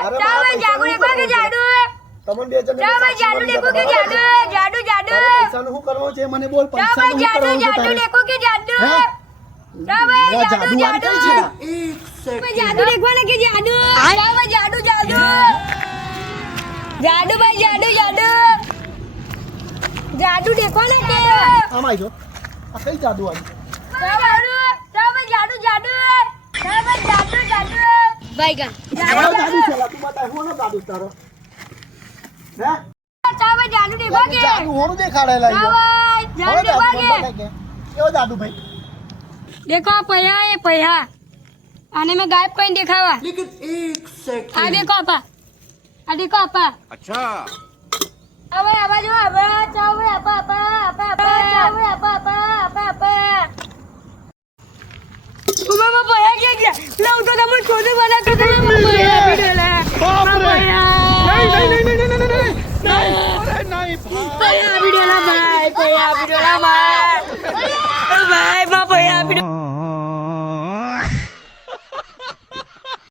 ચાલો ભાઈ જાદુ દેખો કે જાદુ તમને બે જણ ચાલો ભાઈ જાદુ દેખો કે જાદુ જાદુ જાદુ પૈસાનું શું કરવાનું છે મને બોલ પૈસાનું શું કરવાનું છે જાદુ દેખો કે જાદુ ચાલો ભાઈ જાદુ જાદુ ભાઈ જાદુ દેખવાના કે જાદુ ચાલો ભાઈ જાદુ જાદુ જાદુ ભાઈ જાદુ જાદુ જાદુ દેખવાના કે આમ આવી જો આ કઈ જાદુ આવી ચાલો ભાઈ જાદુ જાદુ ચાલો ભાઈ જાદુ જાદુ ભાઈ ગન જાદુ છે તું બતા હું ના જાદુ તારો હે ચાલો ભાઈ જાદુ દેખો કે જાદુ હોનું દેખાડેલા ચાલો ભાઈ જાદુ દેખો કે કેવો જાદુ ભાઈ देखो पया ये पया आने में गायब कोई दिखावा लेकिन एक सेकंड आ देखो आपा अच्छा अब जो अब चावे आपा चावे आपा उमा पया क्या लो तो तुम खुद बना के पया बिडला बाप रे नहीं नहीं अरे नहीं पया बिडला भाई